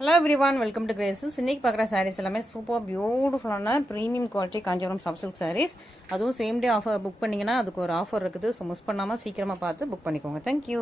Hello everyone, welcome to Graces. இன்னைக்கு பார்க்குற sarees எல்லாமே சூப்பர் பியூட்டிஃபுல்லான premium quality Kanchipuram soft silk sarees. அதுவும் சேம் டே ஆஃபர் புக் பண்ணிங்கன்னா அதுக்கு ஒரு ஆஃபர் இருக்குது. ஸோ மிஸ் பண்ணாமல் சீக்கிரமாக பார்த்து புக் பண்ணிக்கோங்க. தேங்க்யூ.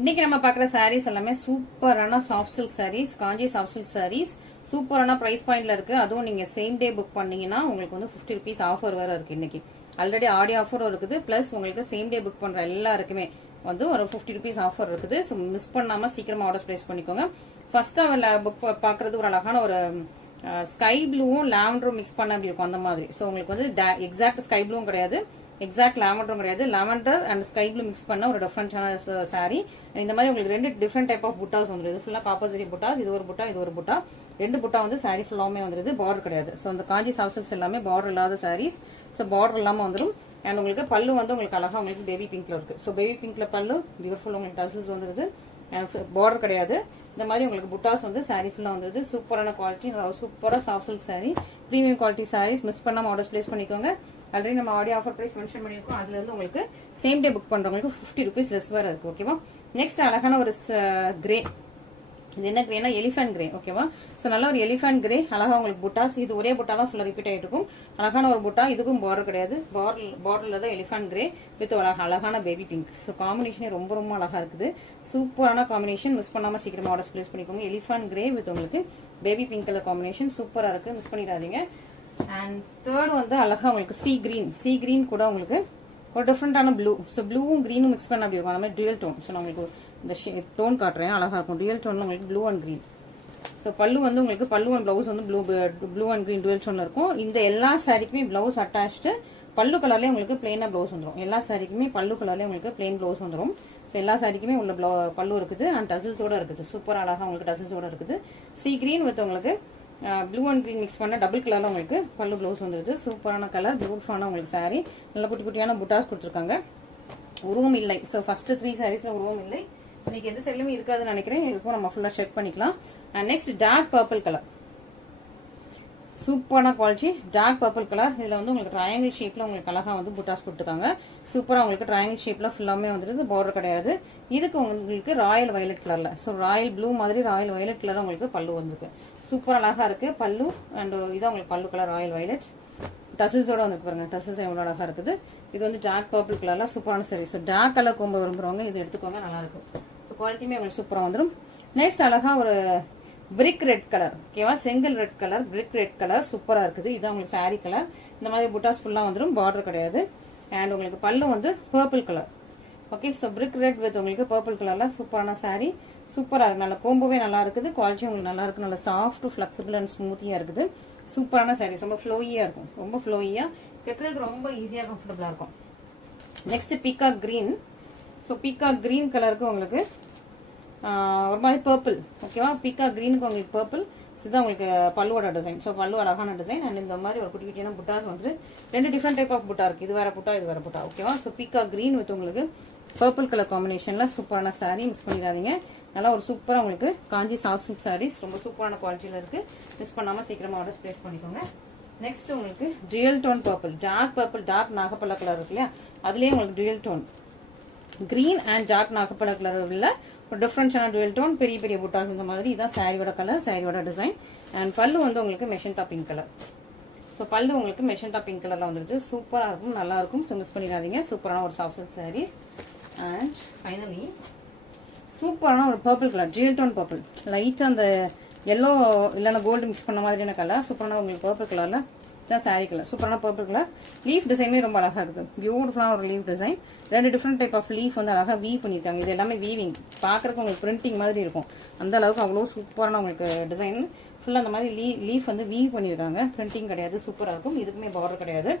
இன்னைக்கு நம்ம பார்க்குற sarees எல்லாமே சூப்பரான சாஃப்ட் சில்க் sarees, காஞ்சி சாஃப்ட் சில்க் sarees. சூப்பரான ப்ரைஸ் பாயிண்ட்ல இருக்கு. அதுவும் நீங்க சேம் டே புக் பண்ணீங்கன்னா உங்களுக்கு வந்து 50 rupees ஆஃபர் வேற இருக்கு. இன்னைக்கு ஆல்ரெடி ஆடி ஆஃபரும் இருக்குது. பிளஸ் உங்களுக்கு சேம் டே புக் பண்ற எல்லாருக்குமே வந்து ஒரு 50 rupees ஆஃபர் இருக்குது. ஸோ மிஸ் பண்ணாம சீக்கிரமா ஆர்டர் பிளேஸ் பண்ணிக்கோங்க. ஃபர்ஸ்ட் புக் பாக்குறது ஒரு அழகான ஒரு ஸ்கை ப்ளூவும் லாவெண்டரும் மிக்ஸ் பண்ண அப்படி இருக்கும் அந்த மாதிரி. ஸோ உங்களுக்கு வந்து எக்ஸாக்ட் ஸ்கை ப்ளூவும் கிடையாது, எக்ஸாக்ட் லாவெண்டரும் கிடையாது. Lavender and sky blue mix பண்ண ஒரு டிஃபரெண்டான சாரி. இந்த மாதிரி உங்களுக்கு ரெண்டு டிஃபரெண்ட் டைப் ஆஃப் புட்டாஸ் வந்துருது. ஃபுல்லா காப்பர்சரி புட்டாஸ், இது ஒரு புட்டா, இது ஒரு புட்டா. ரெண்டு புட்டா வந்து சாரி ஃபுல்லாமே வந்துருது. பார்டர் கிடையாது. ஸோ அந்த காஞ்சி சாஃப்ட் சில்க்ஸ் எல்லாமே பார்டர் இல்லாத சாரீஸ். ஸோ பார்டர் இல்லாம வந்துடும். அண்ட் உங்களுக்கு பல்லு வந்து உங்களுக்கு அழகா உங்களுக்கு பேபி பிங்க்ல இருக்கு. ஸோ பேபி பிங்க்ல பல்லு பியூட்டிஃபுல் உங்களுக்கு டசல்ஸ் வந்துருது. பார்டர் கிடையாது. இந்த மாதிரி உங்களுக்கு புட்டாஸ் வந்து சாரி ஃபுல்லா வந்துருது. சூப்பரான குவாலிட்டி, சூப்பரா soft silk sari, premium quality saris. Miss பண்ணாம ஆர்டர் பிளேஸ் பண்ணிக்கோங்க. ஆல்ரெடி நம்ம ஆடியோ ஆஃபர் பிரைஸ் மென்ஷன் பண்ணிருக்கோம். அதுல இருந்து உங்களுக்கு சேம் டே புக் பண்றவங்களுக்கு 50 rupees லெஸ் வேற இருக்கு. ஓகேவா? நெக்ஸ்ட் அழகான ஒரு கிரே. இது என்ன கிரேனா எலிஃபண்ட் கிரே. ஓகேவா? சோ நல்ல ஒரு எலிஃபண்ட் கிரே, அழகா உங்களுக்கு புட்டாஸ். இது ஒரே புட்டா தான் ஃபுல்லா ரிப்பீட் ஆயிட்டு இருக்கும். அழகான ஒரு புட்டா, இதுக்கும் பார்டர் கிடையாது. பார்டர்ல தான் எலிஃபண்ட் கிரே வித் அழகான பேபி பிங்க். சோ காம்பினேஷனே ரொம்ப ரொம்ப அழகா இருக்குது. சூப்பரான காம்பினேஷன். மிஸ் பண்ணாம சீக்கிரமா ஆர்டர் பிளேஸ் பண்ணிக்கோங்க. எலிஃபண்ட் கிரே வித் உங்களுக்கு பேபி பிங்க் கலர் காம்பினேஷன் சூப்பரா இருக்கு. மிஸ் பண்ணிடாதீங்க. அண்ட் தேர்ட் வந்து அழகா உங்களுக்கு சி கிரீன் கூட உங்களுக்கு ஒரு டிஃப்ரெண்டான ப்ளூ. ஸோ ப்ளூவும் கிரீனும் மிக்ஸ் பண்ண அப்படி இருக்கும். அந்த மாதிரி டுயல் டோன். ஸோ நான் உங்களுக்கு இந்த டோன் காட்டுறேன். அழகா இருக்கும். டுயல் டோன் உங்களுக்கு ப்ளூ அண்ட் கிரீன். ஸோ பல்லு வந்து உங்களுக்கு பல்லு அண்ட் பிளவுஸ் வந்து ப்ளூ அண்ட் கிரீன் டுயல் டோன்ல இருக்கும். இந்த எல்லா சாரிக்குமே பிளவுஸ் அட்டாச்சு பல்லு கலர்லயே உங்களுக்கு பிளெயினா பிளவுஸ் வந்துடும். எல்லா சாரிக்குமே பல்லு கலர்லயே உங்களுக்கு பிளெயின் பிளவுஸ் வந்துடும். ஸோ எல்லா சாரிக்குமே உள்ள பல்லு இருக்குது அண்ட் டசில்ஸோட இருக்குது. சூப்பர் அழகா உங்களுக்கு டசில்ஸோட இருக்குது. சி கிரீன் வித் உங்களுக்கு ப்ளூ அண்ட் கிரீன் மிக்ஸ் பண்ண டபுள் கலர்ல உங்களுக்கு பல்லு பிளவுஸ் வந்துருது. சூப்பரான கலர், பியூட்டிஃபுல்லான உங்களுக்கு சாரி. நல்ல குட்டி குட்டியான புட்டாஸ் கொடுத்துருக்காங்க. உருவம் இல்லை. ஸோ ஃபர்ஸ்ட் 3 சாரீஸ்ல உருவம் இல்லை. இன்னைக்கு எந்த சைட்லயுமே இருக்காதுன்னு நினைக்கிறேன். இதுக்கும் நம்ம ஃபுல்லா செக் பண்ணிக்கலாம். Next dark purple colour. சூப்பரான குவாலிட்டி டார்க் பர்பிள் கலர். இதுல வந்து உங்களுக்கு ட்ரையாங்கிள் ஷேப்ல உங்களுக்கு அழகா வந்து புட்டாஸ் கொடுத்துருக்காங்க. சூப்பரா உங்களுக்கு ட்ரையாங்கிள் ஷேப்ல ஃபுல்லாமே வந்துருது. பார்டர் கிடையாது. இதுக்கு உங்களுக்கு ராயல் வயலட் கலர்ல, ஸோ ராயல் ப்ளூ மாதிரி ராயல் வயலட் கலர் உங்களுக்கு பல்லு வந்துருக்கு. சூப்பர் அழகா இருக்கு பல்லு. அண்ட் இதான் உங்களுக்கு பல்லு கலர் ராயல் வயலட். டசில்ஸோட வந்து பாருங்க. டசில்ஸ் எவ்வளவு அழகா இருக்குது. இது வந்து டார்க் பர்பிள் கலர்ல சூப்பரான சாரி. ஸோ டார்க் கலர் கொம்ப விரும்புறவங்க இது எடுத்துக்கோங்க, நல்லா இருக்கும். ஸோ குவாலிட்டியுமே உங்களுக்கு சூப்பரா வந்துடும். நெக்ஸ்ட் அழகா ஒரு பிரிக் ரெட் கலர். ஓகேவா? செங்கல் red colour, brick red colour சூப்பரா இருக்குது. இதான் உங்களுக்கு சாரி கலர். இந்த மாதிரி புட்டாஸ் ஃபுல்லா வந்துடும். பார்டர் கிடையாது. அண்ட் உங்களுக்கு பல்லு வந்து purple colour. Okay. So brick red with உங்களுக்கு பர்பிள் கலர்ல சூப்பரான சாரி. சூப்பரா இருக்கு. நல்ல கோம்பவே நல்லா இருக்குது. குவாலிட்டி உங்களுக்கு நல்லா இருக்கு. நல்ல சாஃப்ட், பிளெக்சிபிள் அண்ட் ஸ்மூத்தியா இருக்குது. சூப்பரான சாரீஸ். ரொம்ப ஃப்ளோயியா இருக்கும். ரொம்ப ஃப்ளோயியா கட்டுறதுக்கு ரொம்ப ஈஸியா கம்ஃபர்டபுளா இருக்கும். Next peacock green. So peacock green கலருக்கு உங்களுக்கு ஒரு மாதிரி பர்பிள். ஓகேவா? பீகாக் கிரீனுக்கு உங்களுக்கு பர்பிள். இதுதான் உங்களுக்கு பல்லுவோட டிசைன். ஸோ பல்லு அழகான டிசைன். அண்ட் இந்த மாதிரி ஒரு குட்டி குட்டியான புட்டாஸ் வந்து ரெண்டு டிஃப்ரெண்ட் டைப் ஆஃப் புட்டா இருக்கு. இது வேற புட்டா, இது வேற புட்டா. ஓகேவா? ஸோ பீகாக் கிரீன் வித் உங்களுக்கு பர்பிள் கலர் காம்பினேஷன்ல சூப்பரான சாரி. மிஸ் பண்ணிடாதீங்க. நல்லா ஒரு சூப்பரா உங்களுக்கு காஞ்சி சாஃப்ட் சில்க் சாரீஸ். ரொம்ப சூப்பரான குவாலிட்டியில இருக்கு. மிஸ் பண்ணாம சீக்கிரமா ஆர்டர் பிளேஸ் பண்ணிக்கோங்க. நெக்ஸ்ட் உங்களுக்கு dual tone purple, dark purple, dark நாகப்பழ கலர் இருக்கு இல்லையா? அதுலயே உங்களுக்கு dual tone green and dark நாகப்பழ கலர் உள்ள ஒரு டிஃபரன்ஸான டுயல் டோன், பெரிய பெரிய புட்டாஸ் இந்த மாதிரி. இதான் சாரியோட கலர், சாரியோட டிசைன். அண்ட் பல்லு வந்து உங்களுக்கு மெஷந்தா பிங்க் கலர். ஸோ பல்லு உங்களுக்கு மெஷந்தா பிங்க் கலர்ல வந்துருச்சு. சூப்பரா இருக்கும், நல்லா இருக்கும். ஸோ மிஸ் பண்ணிடாதீங்க. சூப்பரான ஒரு soft silk saris. And finally சூப்பரான ஒரு பர்பிள் கலர், ஜியல் டோன் பர்பிள். லைட்டா அந்த எல்லோ இல்லைன்னா கோல்டு மிக்ஸ் பண்ண மாதிரியான கலர். சூப்பரான உங்களுக்கு பர்பிள் கலர்ல தான் சாரி கலர். சூப்பரான பர்பிள் கலர். லீஃப் டிசைனுமே ரொம்ப அழகா இருக்கு. பியூட்டிஃபுல்லான ஒரு லீஃப் டிசைன். ரெண்டு டிஃப்ரெண்ட் டைப் ஆஃப் லீஃப் வந்து அழகா வீவ் பண்ணிருக்காங்க. இது எல்லாமே வீவிங். பாக்குறதுக்கு உங்களுக்கு பிரிண்டிங் மாதிரி இருக்கும். அந்த அளவுக்கு அவ்வளோ சூப்பரான உங்களுக்கு டிசைன். ஃபுல்லா அந்த மாதிரி லீஃப் வந்து வீவ் பண்ணிருக்காங்க. பிரிண்டிங் கிடையாது. சூப்பரா இருக்கும். இதுக்குமே பார்டர் கிடையாது.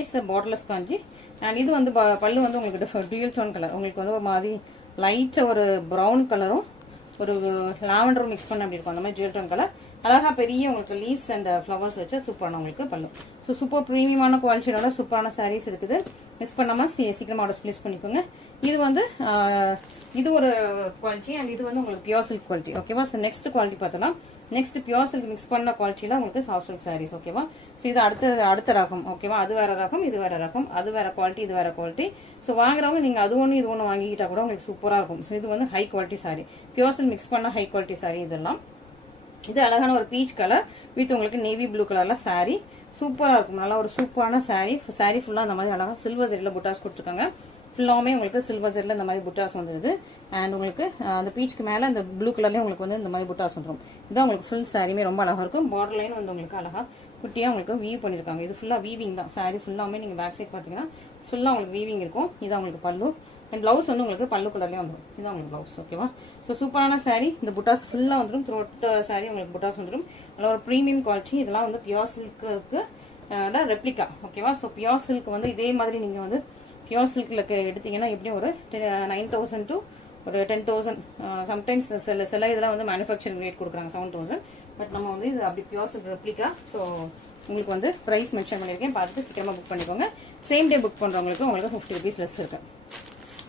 It's borderless Kanchi. அண்ட் இது வந்து பல்லு வந்து உங்களுக்கு டுயல் டோன் கலர். உங்களுக்கு வந்து ஒரு மாதிரி லைட் ஒரு ப்ரௌன் கலரும் ஒரு லாவெண்டரும் மிக்ஸ் பண்ண அப்படி இருக்கும். அந்த மாதிரி டுயல் டோன் கலர். அழகா பெரிய உங்களுக்கு லீவ்ஸ் அண்ட் ஃப்ளவர்ஸ் வச்சு சூப்பரான உங்களுக்கு பல்லு. ஸோ சூப்பர் ப்ரீமியமான குவாலிட்டியோட சூப்பரான சாரீஸ் இருக்குது. மிஸ் பண்ணாம சீக்கிரமா ஆர்டர் பிளேஸ் பண்ணிக்கோங்க. இது வந்து இது ஒரு குவாலிட்டி அண்ட் இது வந்து உங்களுக்கு பியூர் சில்க் குவாலிட்டி. ஓகேவா? ஸோ நெக்ஸ்ட் குவாலிட்டி பார்த்தோம்னா நெக்ஸ்ட் பியூர் சில்க் மிக்ஸ் பண்ண குவாலிட்டியில உங்களுக்கு சாஃப்ட் சில்க் சாரீஸ். ஓகேவா? ஸோ இது அடுத்த ரகம். ஓகேவா? அது வேற ரகம், இது வேற ரகம், அது வேற குவாலிட்டி, இது வேற குவாலிட்டி. ஸோ வாங்குறவங்க நீங்க அது ஒன்று இது ஒன்று வாங்கிக்கிட்டா கூட உங்களுக்கு சூப்பரா இருக்கும். ஸோ இது வந்து high quality sorry, pure silk mix பண்ண ஹை குவாலிட்டி சாரி இதெல்லாம். இது அழகான ஒரு பீச் கலர் வித் உங்களுக்கு நேவி ப்ளூ கலர்ல சாரி சூப்பரா இருக்கும். நல்லா ஒரு சூப்பரான சாரி. சாரி ஃபுல்லா அந்த மாதிரி அழகா சில்வர் ஜெரில புட்டாஸ் கொடுத்துருக்காங்க. ஃபுல்லாமே உங்களுக்கு சில்வர் ஜெரில இந்த மாதிரி புட்டாஸ் வந்துருது. அண்ட் உங்களுக்கு அந்த பீச்சுக்கு மேல இந்த ப்ளூ கலர்லயும் உங்களுக்கு வந்து இந்த மாதிரி புட்டாஸ் வந்துடும். இதான் உங்களுக்கு ஃபுல் சாரியுமே ரொம்ப அழகா இருக்கும். பார்டர் லைன் வந்து உங்களுக்கு அழகா குட்டியா உங்களுக்கு வீவ் பண்ணிருக்காங்க. இது ஃபுல்லா வீவிங் தான். சாரி ஃபுல்லாமே நீங்க பேக் சைட் பாத்தீங்கன்னா ஃபுல்லா உங்களுக்கு வீவிங் இருக்கும். இதான் உங்களுக்கு பல்லு. அண்ட் பிளவுஸ் வந்து உங்களுக்கு பல்லு கலர்லயே வந்துடும். இதான் உங்களுக்கு பிளவுஸ். ஓகேவா? ஸோ சூப்பரான சாரி. இந்த புட்டாஸ் ஃபுல்லா வந்துடும். த்ரோட் சாரி உங்களுக்கு புட்டாஸ் வந்துடும். நல்ல ஒரு ப்ரீமியம் குவாலிட்டி. இதெல்லாம் வந்து பியூர் சில்க்கு ரெப்ளிகா. ஓகேவா? ஸோ பியூர் சில்க் வந்து இதே மாதிரி நீங்க வந்து பியூர் சில்க்ல எடுத்தீங்கன்னா எப்படியும் ஒரு 9,000 to ஒரு 10,000. சம்டைம்ஸ் சில இதெல்லாம் வந்து மேனுஃபேக்சரிங் ரேட் கொடுக்குறாங்க 7,000. பட் நம்ம வந்து இது அப்படி பியூர் சில்க் ரெப்ளிகா. ஸோ உங்களுக்கு வந்து பிரைஸ் மென்ஷன் பண்ணிருக்கேன். பார்த்துட்டு சீக்கிரமா புக் பண்ணிக்கோங்க. சேம் டே புக் பண்றவங்களுக்கு உங்களுக்கு 50 rupees லெஸ் இருக்கு.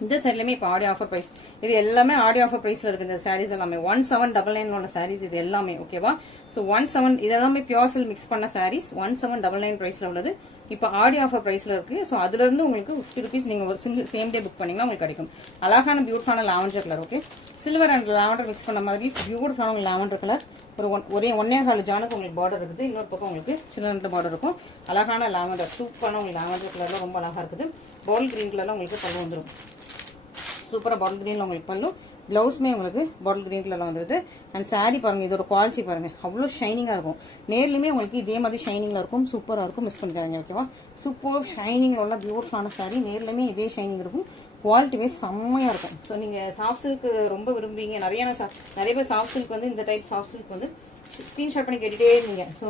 இந்த சாரிலுமே இப்போ ஆடி ஆஃபர் பிரைஸ். இது எல்லாமே ஆடி ஆஃபர் பிரைஸ்ல இருக்கு. இந்த சாரீஸ் எல்லாமே 1799 உள்ள சாரீஸ் இது எல்லாமே. ஓகேவா? ஸோ 17 இது எல்லாமே பியூர் சில்க் மிக்ஸ் பண்ண சாரீஸ் 1799 பிரைஸ்ல உள்ளது. இப்போ ஆடி ஆஃபர் பிரைஸ்ல இருக்கு. ஸோ அதுல இருந்து உங்களுக்கு 50 rupees நீங்க ஒரு சிங்கிள் சேம் டே புக் பண்ணீங்கன்னா உங்களுக்கு கிடைக்கும். அழகான பியூட்டிஃபுல்லான lavender colour. Okay, silver and lavender mix பண்ண மாதிரி பியூட்டிஃபுல்லான லாவெண்டர் கலர். ஒரே 1.25 ஜானுக்கு உங்களுக்கு பார்டர் இருக்குது. இன்னொரு பக்கம் உங்களுக்கு சின்ன பார்டர் இருக்கும். அழகான லாவெண்டர் சூப்பரான உங்களுக்கு லாவெண்டர் கலர்ல ரொம்ப அழகா இருக்குது. பால் கிரீன் கலர்ல உங்களுக்கு பல்லு வந்துடும். சூப்பரா பாட்டில் கிரீன்ல உங்களுக்கு பல்லு. பிளவுஸ்மே உங்களுக்கு பாட்டில் கிரீன் கலர்ல வந்துருது. அண்ட் சாரி பாருங்க, இதோட குவாலிட்டி பாருங்க, அவ்வளோ ஷைனிங்கா இருக்கும். நேர்லயுமே உங்களுக்கு இதே மாதிரி ஷைனிங்ல இருக்கும். சூப்பரா இருக்கும். மிஸ் பண்ணிக்காதீங்க. ஓகேவா? சூப்பர் ஷைனிங்ல உள்ள பியூட்டிஃபுல்லான சாரி. நேர்லயுமே இதே ஷைனிங் இருக்கும். குவாலிட்டிவே செம்மையா இருக்கும். ஸோ நீங்க சாஃப்ட் சில்க் ரொம்ப விரும்புவீங்க. நிறைய பேர் சாஃப்ட் சில்க் வந்து இந்த டைப் சாஃப்ட் சில்க் வந்து ஸ்கிரீன்ஷாட் பண்ணி கேட்டுட்டே இருந்தீங்க. ஸோ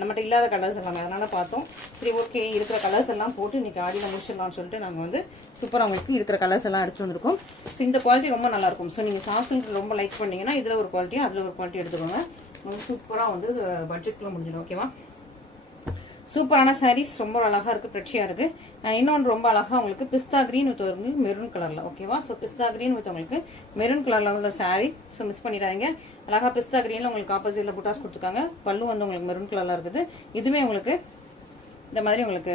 நம்மகிட்ட இல்லாத கலர்ஸ் எல்லாமே அதனால பார்த்தோம். சரி, ஓகே, இருக்கிற கலர்ஸ் எல்லாம் போட்டு இன்னைக்கு ஆடியில் முடிச்சிடலாம்னு சொல்லிட்டு நாங்கள் வந்து சூப்பராக உங்களுக்கு இருக்கிற கலர்ஸ் எல்லாம் எடுத்து வந்திருக்கோம். ஸோ இந்த குவாலிட்டி ரொம்ப நல்லா இருக்கும். ஸோ நீங்கள் சாஃப்ட் சில்க் ரொம்ப லைக் பண்ணீங்கன்னா இதில் ஒரு குவாலிட்டி, அதில் ஒரு குவாலிட்டி எடுத்துக்கோங்க. ரொம்ப சூப்பராக வந்து பட்ஜெட்குள்ள முடிஞ்சிடும். ஓகேவா? சூப்பரான சாரீஸ் ரொம்ப அழகா இருக்கு, பிரச்சியா இருக்கு. இன்னொன்று ரொம்ப அழகா உங்களுக்கு பிஸ்தா கிரீன் வித் மெரூன் கலர்ல. ஓகேவா? ஸோ பிஸ்தா கிரீன் வித் உங்களுக்கு மெரூன் கலர்ல உள்ள சாரி. ஸோ மிஸ் பண்ணிடாதீங்க. அழகா பிஸ்தா கிரீன்ல உங்களுக்கு ஆப்போசிட்ல புட்டாஸ் கொடுத்துருக்காங்க. பல்லு வந்து உங்களுக்கு மெரூன் கலர்ல இருக்குது. இதுமே உங்களுக்கு இந்த மாதிரி உங்களுக்கு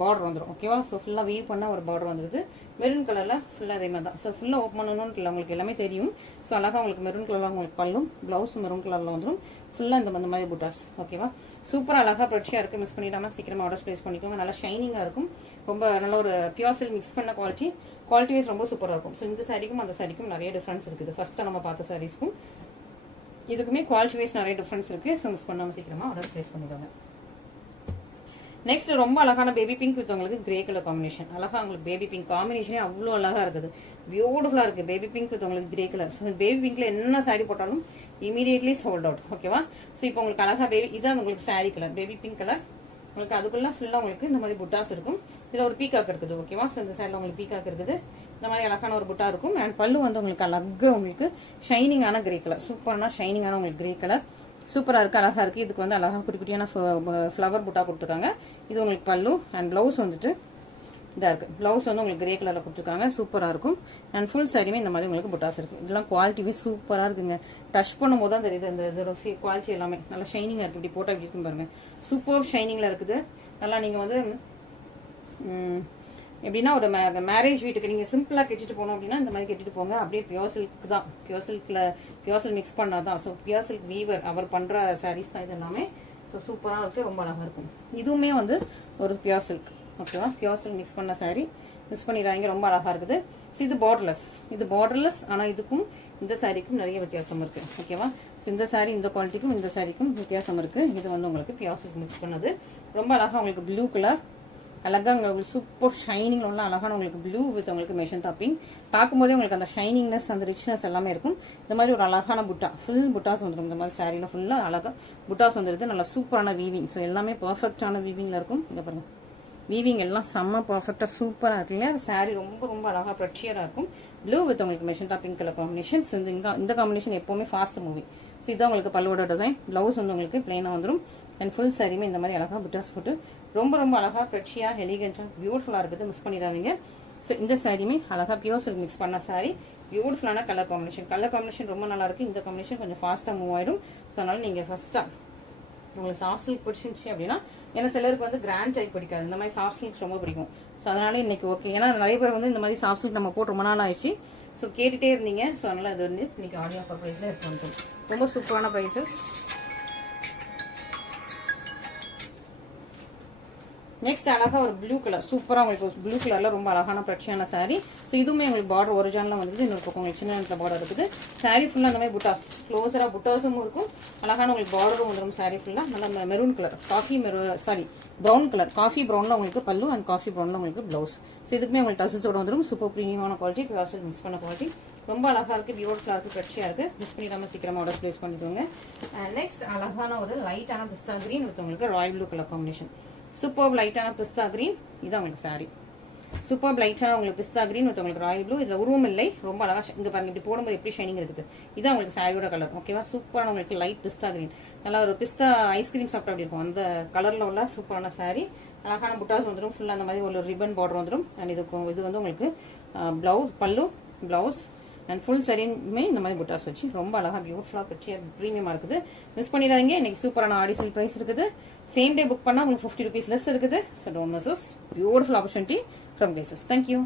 பார்டர் வந்துடும். ஓகேவா? ஸோ ஃபுல்லா வீவ் பண்ண ஒரு பார்டர் வந்துருது. மெரூன் கலர்ல ஃபுல்லா அதே மாதிரி தான். ஸோ ஃபுல்லா ஓப்பன் பண்ணணும்னு இல்லை, உங்களுக்கு எல்லாமே தெரியும். ஸோ அழகா உங்களுக்கு மெரூன் கலர்ல உங்களுக்கு பல்லும், பிளவுஸ் மெரூன் கலர்ல வந்துடும். ஃபுல்லா இந்த மாதிரி புட்டாஸ். ஓகேவா? சூப்பரா அழகா பிரச்சியா இருக்கு. மிஸ் பண்ணிடாம சீக்கிரமா ஆர்டர் பிளேஸ் பண்ணிக்கோங்க. நல்லா ஷைனிங்கா இருக்கும். ரொம்ப நல்ல ஒரு பியூர் சில்க் மிக்ஸ் பண்ண குவாலிட்டி வைஸ் ரொம்ப சூப்பரா இருக்கும். ஸோ இந்த சாரிக்கும் அந்த சாரிக்கும் நிறைய டிஃபரன்ஸ் இருக்குது. ஃபர்ஸ்ட் நம்ம பார்த்த சாரீஸ்க்கும் இதுக்குமே குவாலிட்டி வைஸ் நிறைய டிஃபரன்ஸ் இருக்கு. ஸோ மிஸ் பண்ணாம சீக்கிரமா ஆர்டர் பிளேஸ் பண்ணிக்கோங்க. நெக்ஸ்ட் ரொம்ப அழகான பேபி பிங்க் வித் உங்களுக்கு கிரே கலர் காம்பினேஷன். அழகா உங்களுக்கு பேபி பிங்க் காம்பினேஷனே அவ்வளோ அழகா இருக்குது. பியூட்டிஃபுல்லா இருக்கு. பேபி பிங்க் வித் உங்களுக்கு கிரே கலர். ஸோ பேபி பிங்க்ல என்ன சாரி போட்டாலும் இமீடியட்லி சோல்ட் அவுட். ஓகேவா? ஸோ இப்போ உங்களுக்கு அழகா இதான் உங்களுக்கு sorry colour baby pink colour. உங்களுக்கு அதுக்குள்ள ஃபுல்லா உங்களுக்கு இந்த மாதிரி புட்டாஸ் இருக்கும். இதுல ஒரு பீகாக் இருக்குது. ஓகேவா? ஸோ இந்த சைட்ல உங்களுக்கு பீகாக் இருக்குது. இந்த மாதிரி அழகான ஒரு புட்டா இருக்கும். அண்ட் பல்லு வந்து உங்களுக்கு அழகா உங்களுக்கு ஷைனிங்கான கிரே கலர். சூப்பரான ஷைனிங்கான உங்களுக்கு கிரே கலர். சூப்பரா இருக்கு, அழகா இருக்கு. இதுக்கு வந்து அழகா குட்டி குட்டியான ஃபிளவர் புட்டா கொடுத்துருக்காங்க. இது உங்களுக்கு பல்லு. அண்ட் பிளவுஸ் வந்துட்டு இதா இருக்கு. பிளவுஸ் வந்து உங்களுக்கு கிரே கலர்ல கொடுத்துருக்காங்க. சூப்பரா இருக்கும். அண்ட் ஃபுல் சாரியுமே இந்த மாதிரி உங்களுக்கு புட்டாஸ் இருக்கு. இதெல்லாம் குவாலிட்டிவே சூப்பரா இருக்குங்க. டச் பண்ணும் போது தான் தெரியுது இந்த குவாலிட்டி எல்லாமே நல்லா ஷைனிங்கா இருக்கு. இப்படி போட்டா எப்படி இருக்கும் பாருங்க. சூப்பர் ஷைனிங்ல இருக்குது. நல்லா நீங்க வந்து எப்படின்னா ஒரு மேரேஜ் வீட்டுக்கு நீங்க சிம்பிளா கட்டிட்டு போனோம் அப்படின்னா இந்த மாதிரி கட்டிட்டு போங்க. அப்படியே பியூர் சில்க் தான். பியூர் சில்க் மிக்ஸ் பண்ணாதான். ஸோ பியூர் சில்க் வீவர் அவர் பண்ற சாரீஸ் தான் இது எல்லாமே. ஸோ சூப்பரா இருக்கு, ரொம்ப அழகா இருக்கும். இதுவுமே வந்து ஒரு பியூர் சில்க். ஓகேவா? பியூர் சில்க் மிக்ஸ் பண்ண சாரி. மிஸ் பண்ணிடுறாங்க, ரொம்ப அழகா இருக்குது. ஸோ இது பார்டர்லெஸ். ஆனா இதுக்கும் இந்த சாரிக்கும் நிறைய வித்தியாசம் இருக்கு. ஓகேவா? ஸோ இந்த சாரி இந்த குவாலிட்டிக்கும் இந்த சாரிக்கும் வித்தியாசம் இருக்கு. இது வந்து உங்களுக்கு பியூர் சில்க் மிக்ஸ் பண்ணது. ரொம்ப அழகா உங்களுக்கு ப்ளூ கலர். அழகா உங்களுக்கு சூப்பர் ஷைனிங் உள்ள அழகான உங்களுக்கு ப்ளூ வித் உங்களுக்கு மெஷன் டாப்பிங். பார்க்கும்போதே உங்களுக்கு அந்த ஷைனிங்னஸ் அந்த ரிச்னஸ் எல்லாமே இருக்கும். இந்த மாதிரி ஒரு அழகான புட்டா ஃபுல் புட்டாஸ் வந்துடும். இந்த மாதிரி சாரியில ஃபுல்லா அழகா புட்டாஸ் வந்துருது. நல்லா சூப்பரான வீவிங். ஸோ எல்லாமே பர்ஃபெக்டான வீவிங்ல இருக்கும். இங்க பாருங்க, வீவிங் எல்லாம் செம்ம பர்ஃபெக்டா சூப்பரா இருக்கு இல்லையா? சாரி ரொம்ப ரொம்ப அழகா பிரச்சியரா இருக்கும். ப்ளூ வித் உங்களுக்கு மெஜந்தா பிங்க் கலர் காம்பினேஷன். இந்த காம்பினேஷன் எப்பவுமே ஃபாஸ்ட் மூவிங். ஸோ இதான் உங்களுக்கு பல்லுவோட டிசைன். பிளவுஸ் வந்து உங்களுக்கு பிளைனா வந்துடும். அண்ட் ஃபுல் சாரியுமே இந்த மாதிரி அழகா புட்டாஸ் போட்டு ரொம்ப ரொம்ப அழகா ஃப்ரெஷ்ஷியா எலிகென்டா பியூட்டிஃபுல்லா இருக்குது. மிஸ் பண்ணிடாதீங்க. ஸோ இந்த சாரியுமே அழகா பியூர் சில்க் மிக்ஸ் பண்ண சாரி. பியூட்டிஃபுல்லான கலர் காம்பினேஷன். கலர் காம்பினேஷன் ரொம்ப நல்லா இருக்கு. இந்த காம்பினேஷன் கொஞ்சம் ஃபாஸ்டா மூவ் ஆயிடும். ஸோ அதனால நீங்க ஃபர்ஸ்டா உங்களுக்கு சாஃப்ட் சில்க் பிடிச்சிருந்துச்சு அப்படின்னா, ஏன்னா சிலருக்கு வந்து கிராண்ட் டைப் பிடிக்காது, இந்த மாதிரி சாஃப்ட் சில்க்ஸ் ரொம்ப பிடிக்கும். ஸோ அதனால இன்னைக்கு ஓகே. ஏன்னா நிறைய பேர் வந்து இந்த மாதிரி சாஃப்ட் சில்க் நம்ம போட்டு ரொம்ப நாள் ஆயிடுச்சு. ஸோ கேட்டுட்டே இருந்தீங்க. ஸோ அதனால அது வந்து இன்னைக்கு ஆடியோ ஆஃபர் ப்ரைஸ்ல எடுத்து ரொம்ப சூப்பரான ப்ரைஸஸ். நெக்ஸ்ட் அழகா ஒரு ப்ளூ கலர் சூப்பரா உங்களுக்கு ப்ளூ கலர்ல ரொம்ப அழகான பிரச்சனையான சாரி. ஸோ இதுவுமே உங்களுக்கு பார்டர் ஒரிஜினலா வந்து இன்னொரு பக்கம் உங்களுக்கு சின்ன இடத்துல பார்டர் இருக்குது. சாரி ஃபுல்லா அந்த மாதிரி புட்டாஸ் க்ளோஸரா புட்டாஸும் இருக்கும். அழகான உங்களுக்கு பார்டரும் வந்துடும். சாரி ஃபுல்லா நல்லா maroon colour brown colour coffee ப்ரௌன்ல உங்களுக்கு பல்லு அண்ட் காஃபி ப்ரௌன்ல உங்களுக்கு பிளவுஸ். ஸோ இதுக்குமே உங்களுக்கு டசல்ஸோட வந்துடும். சூப்பர் ப்ரீமியமான குவாலிட்டி, பிளாஸ்டிக் மிக்ஸ் பண்ண குவாலிட்டி. ரொம்ப அழகா இருக்கு, பியூட்டிஃபுல்லா இருக்கு, ஃப்ரெஷ்ஷியா இருக்கு. மிஸ் பண்ணிக்காம சீக்கிரமா ஆர்டர் பிளேஸ் பண்ணிக்கோங்க. நெக்ஸ்ட் அழகான ஒரு லைட்டான பிஸ்தா கிரீன் வித் உங்களுக்கு Royal blue colour combination. Super லைட்டான பிஸ்தா கிரீன். இதான் உங்களுக்கு சாரி. சூப்பர் லைட்டான உங்களுக்கு பிஸ்தா கிரீன் வித் உங்களுக்கு ராயல் ப்ளூ. இதுல உருவம் இல்லை, ரொம்ப அழகா இங்க பாருங்க, இப்படி போடும்போது எப்படி ஷைனிங் இருக்குது. இதான் உங்களுக்கு சாரியோட கலர். ஓகேவா? சூப்பரான உங்களுக்கு லைட் பிஸ்தா கிரீன். நல்லா ஒரு பிஸ்தா ஐஸ்கிரீம் சாப்பிட்டா அப்படி இருக்கும் அந்த கலர்ல உள்ள சூப்பரான சாரி. அழகான புட்டாஸ் வந்துடும். ஃபுல்லா அந்த மாதிரி ஒரு ரிப்பன் பார்டர் வந்துடும். அண்ட் இது வந்து உங்களுக்கு பல்லு பிளவுஸ் அண்ட் ஃபுல் சரியுமே இந்த மாதிரி புட்டாஸ் வச்சு ரொம்ப அழகா பியூட்டிஃபுல்லா ப்ரீமியமா இருக்குது. மிஸ் பண்ணிடாதீங்க. இன்னைக்கு சூப்பரான ஆடி சேல் பிரைஸ் இருக்குது. சேம் டே புக் பண்ணா உங்களுக்கு 50 rupees லெஸ் இருக்குது. So don't miss this beautiful opportunity from கிளேசஸ். Thank you.